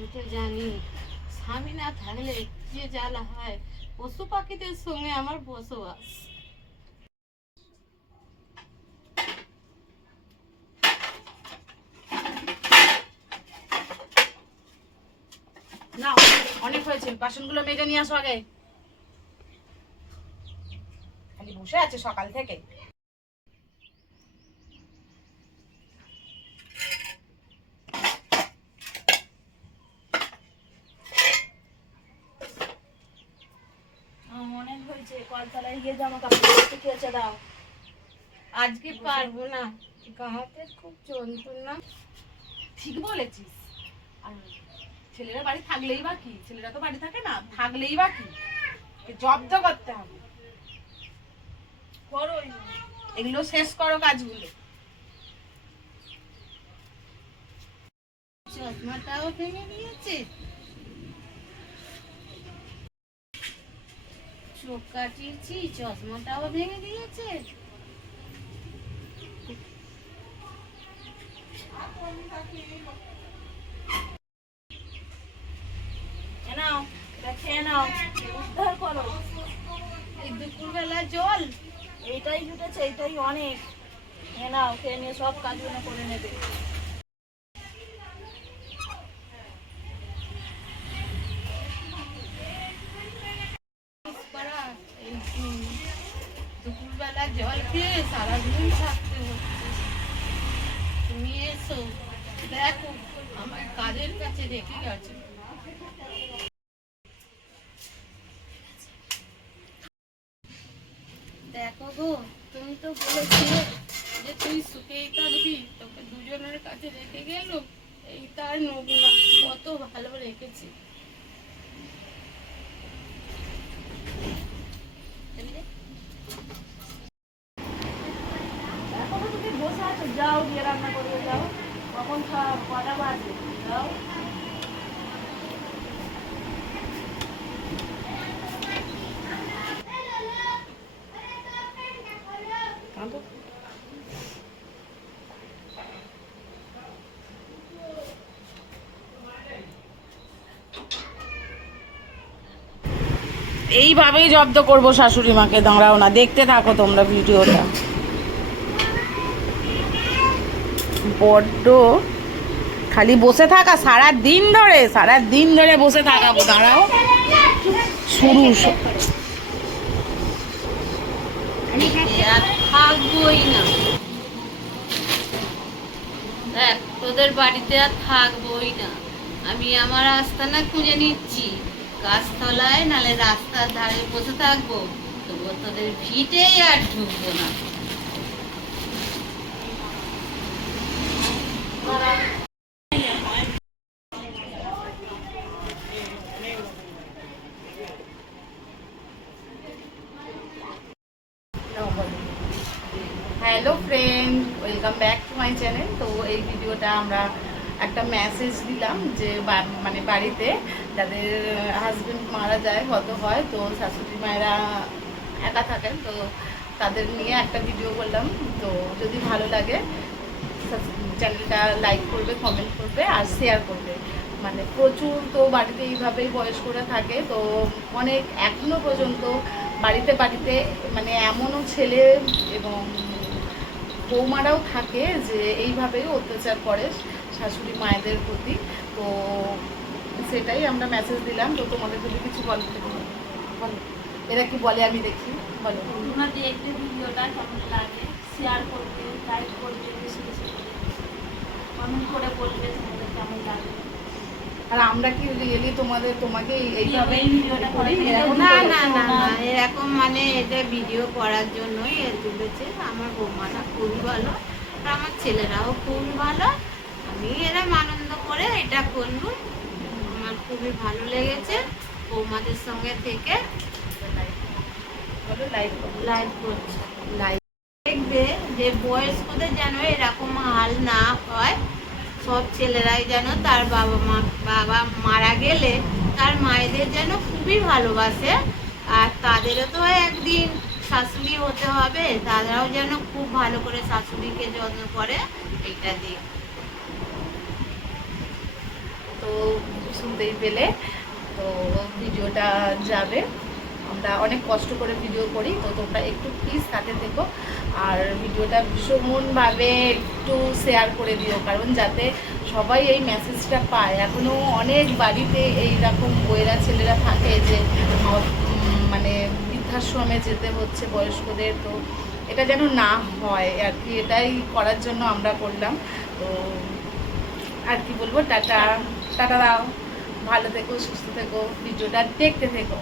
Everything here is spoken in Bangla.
আমি তো জানি স্বামী না থাকলে যে জ্বালা হয়। পশু পাখিদের সঙ্গে আমার বসবাস। না, অনেক হয়েছে, বাসনগুলো মেজে নিয়ে আসো আগে। খালি বসে আছে সকাল থেকে। অনেক হয়েছে, কলতলায় গিয়ে জামা কাপড় কেচে দাও। আজকে পারবো না, গাঁতে খুব যন্ত্রণা। ঠিক বলেছিস। আর ছেলেরা বাড়ি থাকলেই বা কি, ছেলেরা তো বাড়ি থাকে না, থাকলেই বা কি, জব্দ করতে হবে। করোই এগুলো শেষ করো কাজগুলো। চশমাটাও ভেঙে দিয়েছে, চোখ কাটিয়েছি, চশমাটাও ভেঙে দিয়েছে। নাও, এটা খেয়ে নাও, উদ্ধার করো। এই দুপুরবেলা জল এইটাই জুটেছে, এইটাই অনেক। এ নাও, খেয়ে নিয়ে সব কাজগুলো করে নেবে। পাড়া, এই দুপুরবেলা জল খেয়ে সারাদিন থাকতে হচ্ছে। তুমি এসো, দেখো আমার কাজের কাছে রেখে গেছে। দেখো গো, তুমি তো বলেছিলে যে তুই সুখেই থাকবি, তোকে দুজনের কাছে রেখে গেল। এই তার নমুনা, কত ভালো রেখেছি। এখনো তুমি বসে আছো, যাও গিয়ে রান্না করবে, যাও। কখন কটা বাজে, যাও। এইভাবেই জব্দ করবো শাশুড়ি মাকে, দাঁড়াও না, দেখতে থাকো তোমরা ভিডিওটা। বড্ড খালি বসে থাকা, সারা দিন ধরে বসে থাকাবো। দাঁড়াও, শুরু। আর থাকবোই না, দেখ তোদের বাড়িতে আর থাকবোই না। আমি আমার আস্তানা খুঁজে নিচ্ছি, গাছতলায় নালে রাস্তার ধারে বসে থাকবো, তবুও তোদের ভিটেই আর ঢুকবো না। Hello friend, welcome back to my channel. তো এই ভিডিওটা আমরা একটা মেসেজ দিলাম যে মানে বাড়িতে যাদের হাজবেন্ড মারা যায়, গত হয়, তো শাশুড়ি মায়েরা একা থাকেন, তো তাদের নিয়ে একটা ভিডিও করলাম। তো যদি ভালো লাগে চ্যানেলটা লাইক করবে, কমেন্ট করবে আর শেয়ার করবে। মানে প্রচুর তো বাড়িতে এইভাবেই বয়স্করা থাকে, তো অনেক এখনো পর্যন্ত বাড়িতে বাড়িতে মানে এমনও ছেলে এবং বৌমারাও থাকে যে এইভাবেই অত্যাচার করে শাশুড়ি মায়েদের প্রতি। তো সেটাই আমরা মেসেজ দিলাম। তো তোমাদের যদি কিছু বলো, এরা কি বলে আমি দেখি, বলো। তোমরা দেখবে ভিডিওটা কেমন লাগে, শেয়ার করবে, লাইক করবে, বেশি বেশি করে কমেন্ট করে বলবে তোমাদের কেমন লাগে। আর আমরা কি রিয়েলি তোমাকে এইভাবে ভিডিওটা করে না না না না, এরকম মানে এটা ভিডিও করার জন্যই তুলেছে। আমার বৌমাটা খুবই ভালো, আর আমার ছেলেরাও খুবই ভালো। আমি এরকম আনন্দ করে এটা করলুম, আমার খুবই ভালো লেগেছে বৌমাদের সঙ্গে থেকে। লাইভ করছি, লাইভ দেখবে যে বয়স্কদের যেন এরকম হাল না হয়। সব ছেলেরাই যেন তার বাবা মারা গেলে তার মায়েদের যেন খুবই ভালোবাসে, আর তাদেরও তো একদিন শাশুড়ি হতে হবে, তারাও যেন খুব ভালো করে শাশুড়িকে যত্ন করে। এটা দিয়ে তো শুনতেই পেলে। তো ভিডিওটা যাবে, আমরা অনেক কষ্ট করে ভিডিও করি, তো তোমরা একটু প্লিজ সাথে থেকো আর ভিডিওটা ভীষণভাবে একটু শেয়ার করে দিও, কারণ যাতে সবাই এই মেসেজটা পায়। এখনও অনেক বাড়িতে এইরকম বইয়েরা ছেলেরা থাকে যে মানে বৃদ্ধাশ্রমে যেতে হচ্ছে বয়স্কদের, তো এটা যেন না হয় আর কি, এটাই করার জন্য আমরা করলাম। তো আর কি বলবো, টাটা টাটা দাও, ভালো থেকো, সুস্থ থেকো, ভিডিওটা দেখতে থেকো।